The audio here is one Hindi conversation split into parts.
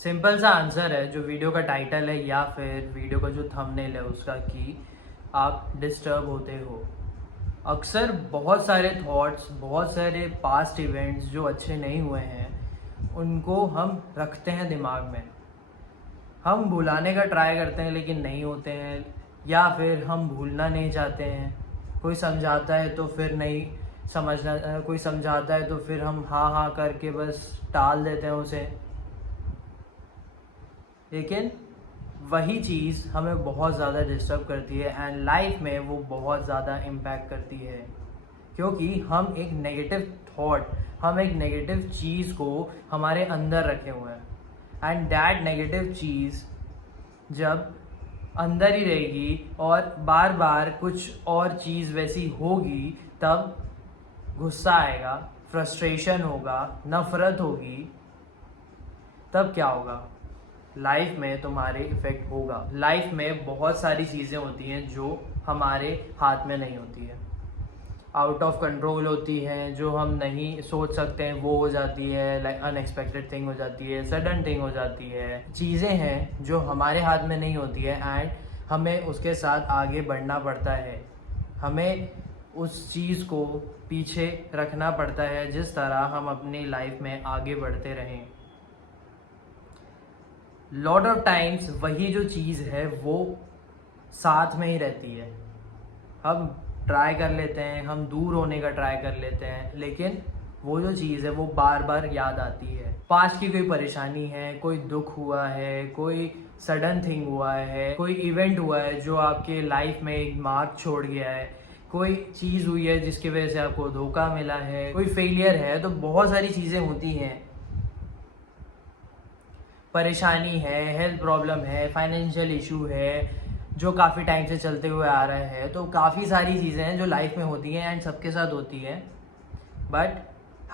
सिंपल सा आंसर है जो वीडियो का टाइटल है या फिर वीडियो का जो थंबनेल है उसका, कि आप डिस्टर्ब होते हो। अक्सर बहुत सारे थॉट्स, बहुत सारे पास्ट इवेंट्स जो अच्छे नहीं हुए हैं उनको हम रखते हैं दिमाग में। हम भुलाने का ट्राई करते हैं लेकिन नहीं होते हैं, या फिर हम भूलना नहीं चाहते हैं। कोई समझाता है तो फिर नहीं समझना, कोई समझाता है तो फिर हम हाँ हाँ करके बस टाल देते हैं उसे। लेकिन वही चीज़ हमें बहुत ज़्यादा डिस्टर्ब करती है एंड लाइफ में वो बहुत ज़्यादा इम्पैक्ट करती है, क्योंकि हम एक नेगेटिव थॉट, हम एक नेगेटिव चीज़ को हमारे अंदर रखे हुए हैं। एंड दैट नेगेटिव चीज़ जब अंदर ही रहेगी और बार बार कुछ और चीज़ वैसी होगी, तब गुस्सा आएगा, फ्रस्ट्रेशन होगा, नफ़रत होगी। तब क्या होगा? लाइफ में तुम्हारे इफ़ेक्ट होगा। लाइफ में बहुत सारी चीज़ें होती हैं जो हमारे हाथ में नहीं होती है, आउट ऑफ कंट्रोल होती हैं, जो हम नहीं सोच सकते हैं वो हो जाती है। लाइक अनएक्सपेक्टेड थिंग हो जाती है, सडन थिंग हो जाती है। चीज़ें हैं जो हमारे हाथ में नहीं होती है एंड हमें उसके साथ आगे बढ़ना पड़ता है। हमें उस चीज़ को पीछे रखना पड़ता है जिस तरह हम अपनी लाइफ में आगे बढ़ते रहें। लॉट ऑफ टाइम्स वही जो चीज़ है वो साथ में ही रहती है। हम ट्राई कर लेते हैं, हम दूर होने का ट्राई कर लेते हैं, लेकिन वो जो चीज़ है वो बार बार याद आती है। पास्ट की कोई परेशानी है, कोई दुख हुआ है, कोई सडन थिंग हुआ है, कोई इवेंट हुआ है जो आपके लाइफ में एक मार्क छोड़ गया है, कोई चीज़ हुई है जिसकी वजह से आपको धोखा मिला है, कोई फेलियर है, तो बहुत सारी चीज़ें होती हैं। परेशानी है, हेल्थ प्रॉब्लम है, फाइनेंशियल इशू है जो काफ़ी टाइम से चलते हुए आ रहा है। तो काफ़ी सारी चीज़ें हैं जो लाइफ में होती हैं एंड सबके साथ होती हैं, बट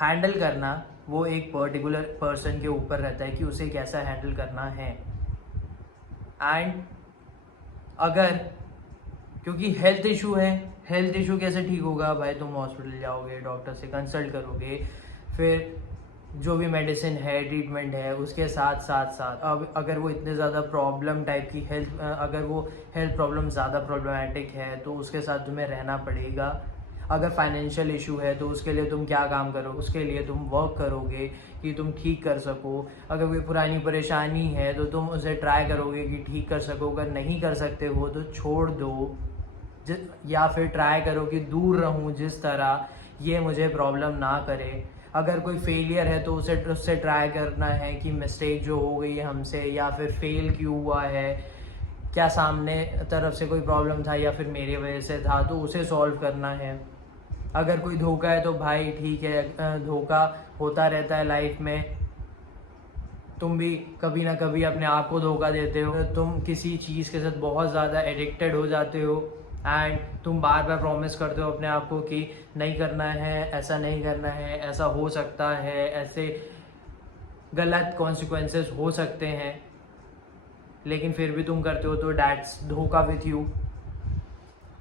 हैंडल करना वो एक पर्टिकुलर पर्सन के ऊपर रहता है कि उसे कैसा हैंडल करना है। एंड अगर, क्योंकि हेल्थ इशू है, हेल्थ इशू कैसे ठीक होगा भाई? तुम हॉस्पिटल जाओगे, डॉक्टर से कंसल्ट करोगे, फिर जो भी मेडिसिन है, ट्रीटमेंट है, उसके साथ साथ साथ अब अगर वो इतने ज़्यादा प्रॉब्लम टाइप की हेल्थ, अगर वो हेल्थ प्रॉब्लम ज़्यादा प्रॉब्लमेटिक है तो उसके साथ तुम्हें रहना पड़ेगा। अगर फाइनेंशियल इशू है तो उसके लिए तुम क्या काम करो, उसके लिए तुम वर्क करोगे कि तुम ठीक कर सको। अगर कोई पुरानी परेशानी है तो तुम उसे ट्राई करोगे कि ठीक कर सको। अगर नहीं कर सकते हो तो छोड़ दो, या फिर ट्राई करो कि दूर रहूं जिस तरह ये मुझे प्रॉब्लम ना करे। अगर कोई फेलियर है तो उससे ट्राई करना है कि मिस्टेक जो हो गई है हमसे, या फिर फेल क्यों हुआ है, क्या सामने तरफ से कोई प्रॉब्लम था या फिर मेरी वजह से था, तो उसे सॉल्व करना है। अगर कोई धोखा है तो भाई ठीक है, धोखा होता रहता है लाइफ में। तुम भी कभी ना कभी अपने आप को धोखा देते हो। तुम किसी चीज़ के साथ बहुत ज़्यादा एडिक्टेड हो जाते हो एंड तुम बार बार प्रॉमिस करते हो अपने आप को कि नहीं करना है, ऐसा नहीं करना है, ऐसा हो सकता है, ऐसे गलत कॉन्सिक्वेंसेस हो सकते हैं, लेकिन फिर भी तुम करते हो, तो डैट्स धोखा विथ यू।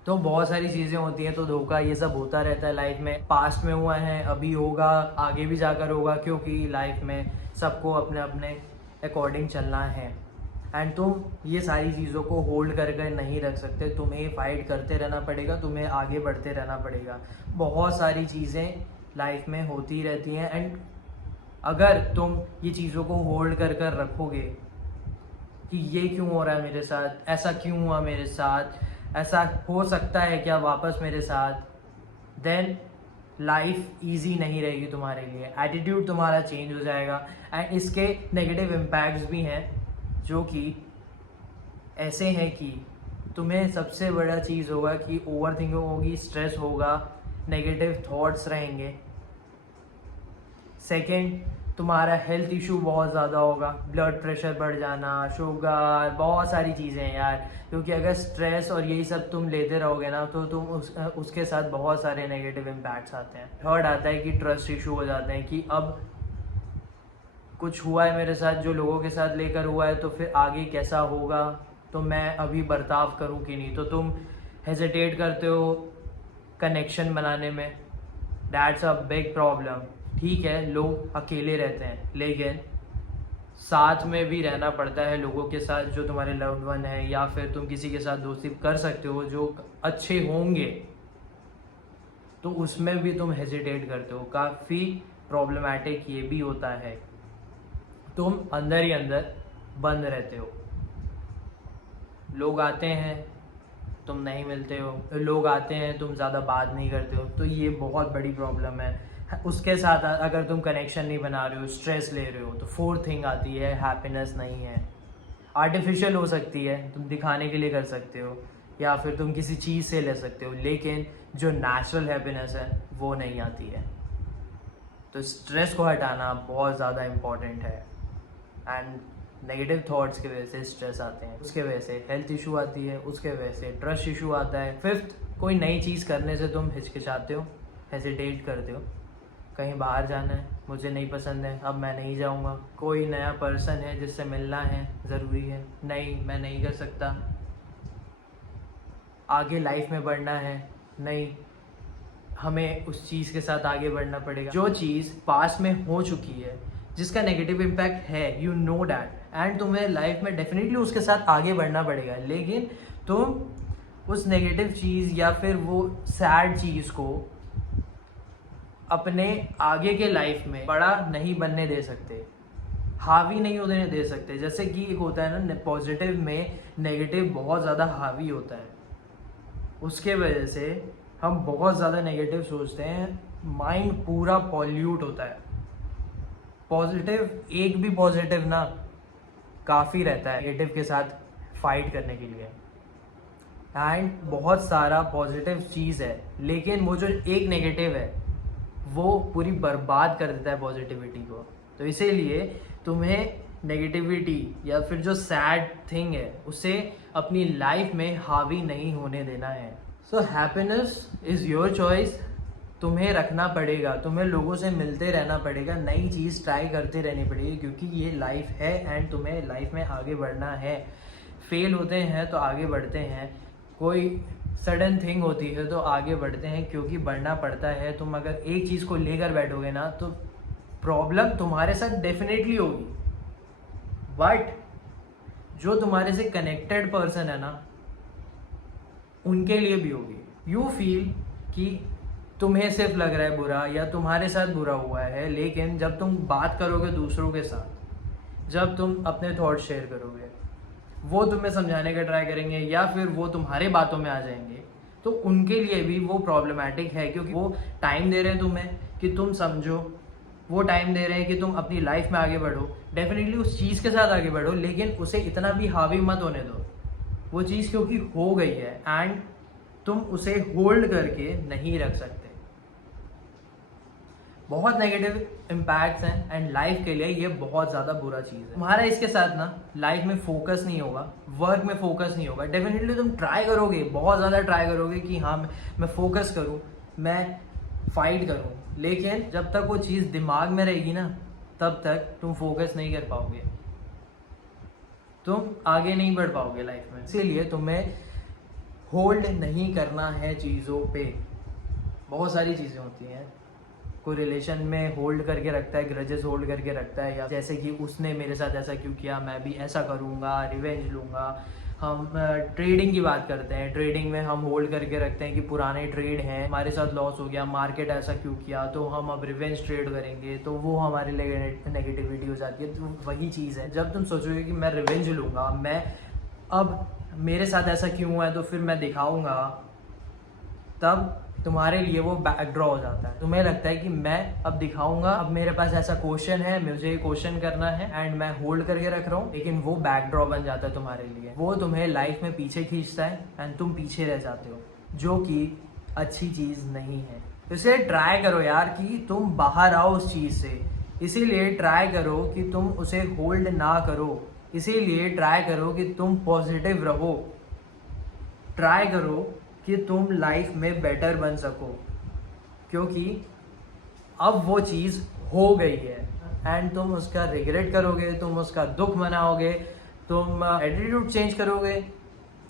तो बहुत सारी चीज़ें होती हैं, तो धोखा ये सब होता रहता है लाइफ में। पास्ट में हुआ है, अभी होगा, आगे भी जाकर होगा, क्योंकि लाइफ में सबको अपने अपने अकॉर्डिंग चलना है। एंड तुम ये सारी चीज़ों को होल्ड करके नहीं रख सकते, तुम्हें फाइट करते रहना पड़ेगा, तुम्हें आगे बढ़ते रहना पड़ेगा। बहुत सारी चीज़ें लाइफ में होती रहती हैं एंड अगर तुम ये चीज़ों को होल्ड कर कर रखोगे कि ये क्यों हो रहा है मेरे साथ, ऐसा क्यों हुआ मेरे साथ, ऐसा हो सकता है क्या वापस मेरे साथ, देन लाइफ इजी नहीं रहेगी तुम्हारे लिए। एटीट्यूड तुम्हारा चेंज हो जाएगा एंड इसके नेगेटिव इम्पैक्ट्स भी हैं, जो कि ऐसे हैं कि तुम्हें सबसे बड़ा चीज़ होगा कि ओवर थिंकिंग होगी, स्ट्रेस होगा, नेगेटिव थॉट्स रहेंगे। सेकंड, तुम्हारा हेल्थ इशू बहुत ज़्यादा होगा, ब्लड प्रेशर बढ़ जाना, शुगर, बहुत सारी चीज़ें हैं यार। क्योंकि अगर स्ट्रेस और यही सब तुम लेते रहोगे ना तो तुम उसके साथ बहुत सारे नेगेटिव इम्पैक्ट्स आते हैं। थर्ड आता है कि ट्रस्ट इशू हो जाते हैं कि अब कुछ हुआ है मेरे साथ जो लोगों के साथ लेकर हुआ है, तो फिर आगे कैसा होगा, तो मैं अभी बर्ताव करूं कि नहीं। तो तुम हेजिटेट करते हो कनेक्शन बनाने में। That's a big problem. ठीक है, लोग अकेले रहते हैं, लेकिन साथ में भी रहना पड़ता है लोगों के साथ जो तुम्हारे लव्ड वन है, या फिर तुम किसी के साथ दोस्ती कर सकते हो जो अच्छे होंगे, तो उसमें भी तुम हेजिटेट करते हो। काफ़ी प्रॉब्लमैटिक ये भी होता है, तुम अंदर ही अंदर बंद रहते हो। लोग आते हैं, तुम नहीं मिलते हो, लोग आते हैं, तुम ज़्यादा बात नहीं करते हो, तो ये बहुत बड़ी प्रॉब्लम है। उसके साथ अगर तुम कनेक्शन नहीं बना रहे हो, स्ट्रेस ले रहे हो, तो फोर्थ थिंग आती है हैप्पीनेस नहीं है। आर्टिफिशियल हो सकती है, तुम दिखाने के लिए कर सकते हो, या फिर तुम किसी चीज़ से ले सकते हो, लेकिन जो नेचुरल हैप्पीनेस है वो नहीं आती है। तो स्ट्रेस को हटाना बहुत ज़्यादा इम्पॉर्टेंट है। एंड नेगेटिव थॉट्स की वजह से स्ट्रेस आते हैं, उसके वजह से हेल्थ इशू आती है, उसके वजह से ट्रस्ट इशू आता है। फिफ्थ, कोई नई चीज़ करने से तुम हिचकिचाते हो, हेजिटेट करते हो। कहीं बाहर जाना है, मुझे नहीं पसंद है, अब मैं नहीं जाऊंगा। कोई नया पर्सन है जिससे मिलना है, ज़रूरी है, नहीं मैं नहीं कर सकता। आगे लाइफ में बढ़ना है, नहीं हमें उस चीज़ के साथ आगे बढ़ना पड़ेगा। जो चीज़ पास्ट में हो चुकी है, जिसका नेगेटिव इम्पैक्ट है, यू नो डैट, एंड तुम्हें लाइफ में डेफिनेटली उसके साथ आगे बढ़ना पड़ेगा, लेकिन तुम उस नेगेटिव चीज़ या फिर वो सैड चीज़ को अपने आगे के लाइफ में बड़ा नहीं बनने दे सकते, हावी नहीं होने दे सकते। जैसे कि एक होता है ना, पॉजिटिव में नेगेटिव बहुत ज़्यादा हावी होता है, उसके वजह से हम बहुत ज़्यादा नेगेटिव सोचते हैं, माइंड पूरा पॉल्यूट होता है। पॉजिटिव, एक भी पॉजिटिव ना काफ़ी रहता है नेगेटिव के साथ फाइट करने के लिए। एंड बहुत सारा पॉजिटिव चीज़ है, लेकिन वो जो एक नेगेटिव है वो पूरी बर्बाद कर देता है पॉजिटिविटी को। तो इसीलिए तुम्हें नेगेटिविटी या फिर जो सैड थिंग है उसे अपनी लाइफ में हावी नहीं होने देना है। So happiness is your choice, तुम्हें रखना पड़ेगा, तुम्हें लोगों से मिलते रहना पड़ेगा, नई चीज़ ट्राई करते रहनी पड़ेगी, क्योंकि ये लाइफ है एंड तुम्हें लाइफ में आगे बढ़ना है। फेल होते हैं तो आगे बढ़ते हैं, कोई सडन थिंग होती है तो आगे बढ़ते हैं, क्योंकि बढ़ना पड़ता है। तुम अगर एक चीज़ को लेकर बैठोगे ना तो प्रॉब्लम तुम्हारे साथ डेफिनेटली होगी, बट जो तुम्हारे से कनेक्टेड पर्सन है ना उनके लिए भी होगी। यू फील कि तुम्हें सिर्फ लग रहा है बुरा या तुम्हारे साथ बुरा हुआ है, लेकिन जब तुम बात करोगे दूसरों के साथ, जब तुम अपने थॉट शेयर करोगे, वो तुम्हें समझाने का ट्राई करेंगे या फिर वो तुम्हारे बातों में आ जाएंगे, तो उनके लिए भी वो प्रॉब्लमैटिक है, क्योंकि वो टाइम दे रहे हैं तुम्हें कि तुम समझो, वो टाइम दे रहे हैं कि तुम अपनी लाइफ में आगे बढ़ो, डेफिनेटली उस चीज़ के साथ आगे बढ़ो, लेकिन उसे इतना भी हावी मत होने दो। वो चीज़ क्योंकि हो गई है एंड तुम उसे होल्ड करके नहीं रख सकते। बहुत नेगेटिव इम्पैक्ट्स हैं एंड लाइफ के लिए ये बहुत ज़्यादा बुरा चीज़ है। तुम्हारा इसके साथ ना लाइफ में फोकस नहीं होगा, वर्क में फोकस नहीं होगा। डेफिनेटली तुम ट्राई करोगे, बहुत ज़्यादा ट्राई करोगे कि हाँ मैं फोकस करूँ, मैं फाइट करूँ, लेकिन जब तक वो चीज़ दिमाग में रहेगी ना तब तक तुम फोकस नहीं कर पाओगे, तुम आगे नहीं बढ़ पाओगे लाइफ में। इसीलिए तुम्हें होल्ड नहीं करना है चीज़ों पे। बहुत सारी चीज़ें होती हैं, कोई रिलेशन में होल्ड करके रखता है, ग्रजेस होल्ड करके रखता है, या जैसे कि उसने मेरे साथ ऐसा क्यों किया, मैं भी ऐसा करूँगा, रिवेंज लूँगा। हम ट्रेडिंग की बात करते हैं, ट्रेडिंग में हम होल्ड करके रखते हैं कि पुराने ट्रेड हैं, हमारे साथ लॉस हो गया, मार्केट ऐसा क्यों किया, तो हम अब रिवेंज ट्रेड करेंगे, तो वो हमारे लिए नेगेटिविटी हो जाती है। तो वही चीज़ है, जब तुम सोचोगे कि मैं रिवेंज लूँगा, मैं अब मेरे साथ ऐसा क्यों हुआ है तो फिर मैं दिखाऊँगा, तब तुम्हारे लिए वो बैकड्रॉ हो जाता है। तुम्हें लगता है कि मैं अब दिखाऊंगा, अब मेरे पास ऐसा क्वेश्चन है, मुझे क्वेश्चन करना है एंड मैं होल्ड करके रख रहा हूँ, लेकिन वो बैकड्रॉ बन जाता है तुम्हारे लिए। वो तुम्हें लाइफ में पीछे खींचता है एंड तुम पीछे रह जाते हो, जो कि अच्छी चीज़ नहीं है। इसलिए ट्राई करो यार कि तुम बाहर आओ उस चीज़ से, इसीलिए ट्राई करो कि तुम उसे होल्ड ना करो, इसीलिए ट्राई करो कि तुम पॉजिटिव रहो, ट्राई करो कि तुम लाइफ में बेटर बन सको, क्योंकि अब वो चीज़ हो गई है एंड तुम उसका रिग्रेट करोगे, तुम उसका दुख मनाओगे, तुम एटीट्यूड चेंज करोगे,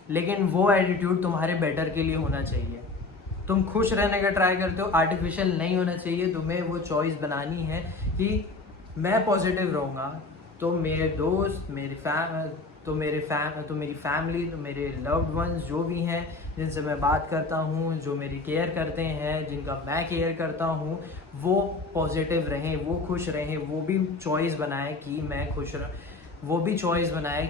लेकिन वो एटीट्यूड तुम्हारे बेटर के लिए होना चाहिए। तुम खुश रहने का ट्राई करते हो, आर्टिफिशियल नहीं होना चाहिए। तुम्हें वो चॉइस बनानी है कि मैं पॉजिटिव रहूँगा, तो मेरे दोस्त, मेरी फैमिली, तो मेरे लव्ड वंस जो भी हैं जिनसे मैं बात करता हूँ, जो मेरी केयर करते हैं, जिनका मैं केयर करता हूँ, वो पॉजिटिव रहें, वो खुश रहें, वो भी चॉइस बनाए कि मैं खुश वो भी चॉइस बनाए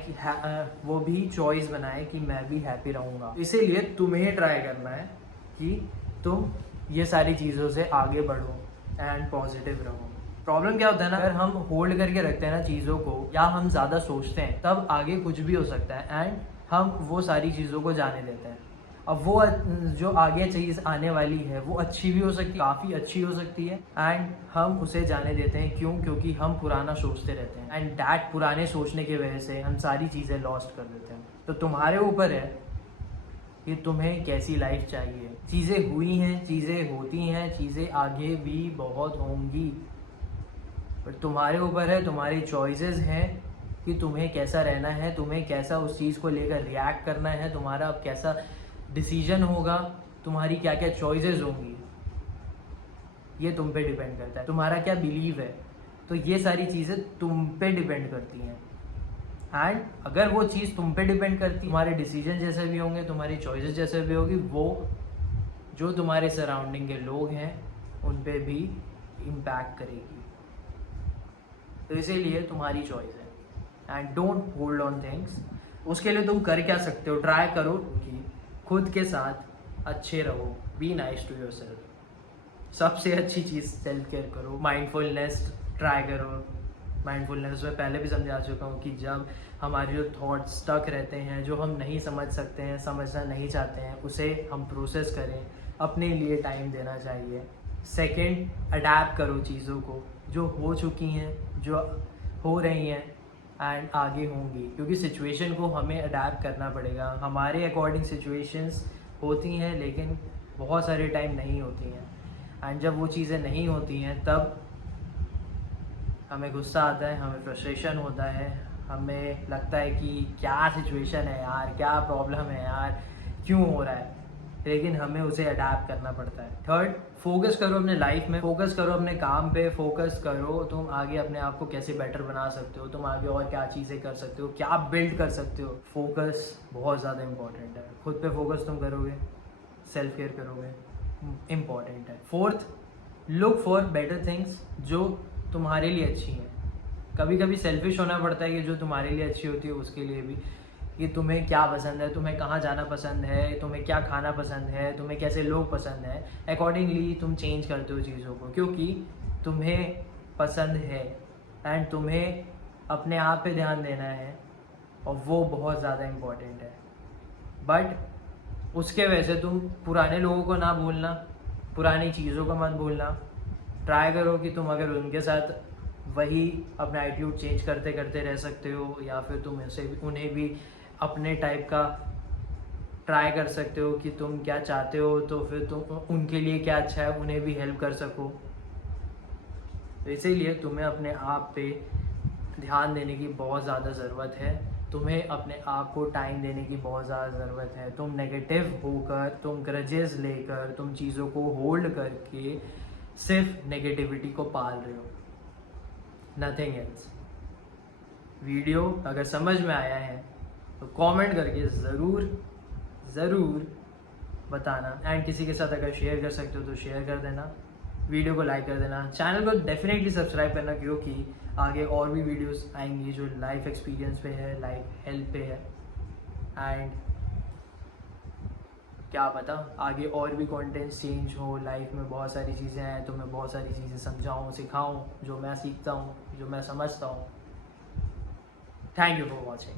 कि मैं भी हैप्पी रहूँगा। इसीलिए तुम्हें ट्राई करना है कि तुम ये सारी चीज़ों से आगे बढ़ो एंड पॉजिटिव रहो। प्रॉब्लम क्या होता है ना, अगर हम होल्ड करके रखते हैं ना चीज़ों को, या हम ज़्यादा सोचते हैं, तब आगे कुछ भी हो सकता है एंड हम वो सारी चीज़ों को जाने देते हैं। अब वो जो आगे चीज़ आने वाली है वो अच्छी भी हो सकती है, काफ़ी अच्छी हो सकती है, एंड हम उसे जाने देते हैं। क्यों? क्योंकि हम पुराना सोचते रहते हैं एंड दैट पुराने सोचने की वजह से हम सारी चीज़ें लॉस्ट कर देते हैं। तो तुम्हारे ऊपर है कि तुम्हें कैसी लाइफ चाहिए। चीज़ें हुई हैं, चीज़ें होती हैं, चीज़ें आगे भी बहुत होंगी, पर तुम्हारे ऊपर है, तुम्हारी चॉइसेस हैं कि तुम्हें कैसा रहना है, तुम्हें कैसा उस चीज़ को लेकर रिएक्ट करना है, तुम्हारा कैसा डिसीजन होगा, तुम्हारी क्या क्या चॉइसेस होंगी, ये तुम पे डिपेंड करता है। तुम्हारा क्या बिलीव है, तो ये सारी चीज़ें तुम पे डिपेंड करती हैं। एंड अगर वो चीज़ तुम पे डिपेंड करती, तुम्हारे डिसीजन जैसे भी होंगे, तुम्हारी चॉइसेस जैसे भी होगी, वो जो तुम्हारे सराउंडिंग के लोग हैं उन पे भी इम्पैक्ट करेगी। तो इसीलिए तुम्हारी चॉइस है and don't hold on things. उसके लिए तुम कर क्या सकते हो? ट्राई करो कि खुद के साथ अच्छे रहो, बी नाइस टू योरसेल्फ। सबसे अच्छी चीज़ सेल्फ केयर करो, माइंडफुलनेस ट्राई करो। माइंडफुलनेस में पहले भी समझा चुका हूँ कि जब हमारे जो थॉट्स स्टक रहते हैं, जो हम नहीं समझ सकते हैं, समझना नहीं चाहते हैं, उसे हम प्रोसेस करें, अपने लिए टाइम देना चाहिए। सेकंड, अडैप्ट करो चीज़ों को जो हो चुकी हैं, जो हो रही हैं एंड आगे होंगी, क्योंकि सिचुएशन को हमें अडैप्ट करना पड़ेगा। हमारे अकॉर्डिंग सिचुएशंस होती हैं, लेकिन बहुत सारे टाइम नहीं होती हैं, एंड जब वो चीज़ें नहीं होती हैं तब हमें गुस्सा आता है, हमें फ्रस्ट्रेशन होता है, हमें लगता है कि क्या सिचुएशन है यार, क्या प्रॉब्लम है यार, क्यों हो रहा है, लेकिन हमें उसे अडैप्ट करना पड़ता है। थर्ड, फोकस करो अपने लाइफ में, फोकस करो अपने काम पे, फोकस करो तुम आगे अपने आप को कैसे बेटर बना सकते हो, तुम आगे और क्या चीज़ें कर सकते हो, क्या बिल्ड कर सकते हो। फोकस बहुत ज़्यादा इंपॉर्टेंट है। खुद पे फोकस तुम करोगे, सेल्फ केयर करोगे, इम्पॉर्टेंट है। Fourth, look for better things जो तुम्हारे लिए अच्छी हैं। कभी कभी सेल्फिश होना पड़ता है कि जो तुम्हारे लिए अच्छी होती है उसके लिए भी, कि तुम्हें क्या पसंद है, तुम्हें कहाँ जाना पसंद है, तुम्हें क्या खाना पसंद है, तुम्हें कैसे लोग पसंद है, अकॉर्डिंगली तुम चेंज करते हो चीज़ों को, क्योंकि तुम्हें पसंद है एंड तुम्हें अपने आप पे ध्यान देना है, और वो बहुत ज़्यादा इम्पॉर्टेंट है। बट उसके वजह से तुम पुराने लोगों को ना भूलना, पुरानी चीज़ों को मत भूलना। ट्राई करो कि तुम अगर उनके साथ वही अपना एटीट्यूड चेंज करते करते रह सकते हो, या फिर तुम उन्हें भी अपने टाइप का ट्राई कर सकते हो कि तुम क्या चाहते हो, तो फिर तुम उनके लिए क्या अच्छा है उन्हें भी हेल्प कर सको। तो इसीलिए तुम्हें अपने आप पे ध्यान देने की बहुत ज़्यादा ज़रूरत है, तुम्हें अपने आप को टाइम देने की बहुत ज़्यादा ज़रूरत है। तुम नेगेटिव होकर, तुम ग्रजेस लेकर, तुम चीज़ों को होल्ड करके सिर्फ नेगेटिविटी को पाल रहे हो, नथिंग एल्स। वीडियो अगर समझ में आया है तो कमेंट करके ज़रूर बताना, एंड किसी के साथ अगर शेयर कर सकते हो तो शेयर कर देना, वीडियो को लाइक कर देना, चैनल को डेफिनेटली सब्सक्राइब करना, क्योंकि आगे और भी वीडियोस आएंगी जो लाइफ एक्सपीरियंस पे है, लाइफ हेल्प पे है, एंड क्या पता आगे और भी कंटेंट चेंज हो, लाइफ में बहुत सारी चीज़ें हैं तो मैं बहुत सारी चीज़ें समझाऊँ, सिखाऊँ, जो मैं सीखता हूँ, जो मैं समझता हूँ। Thank you for watching.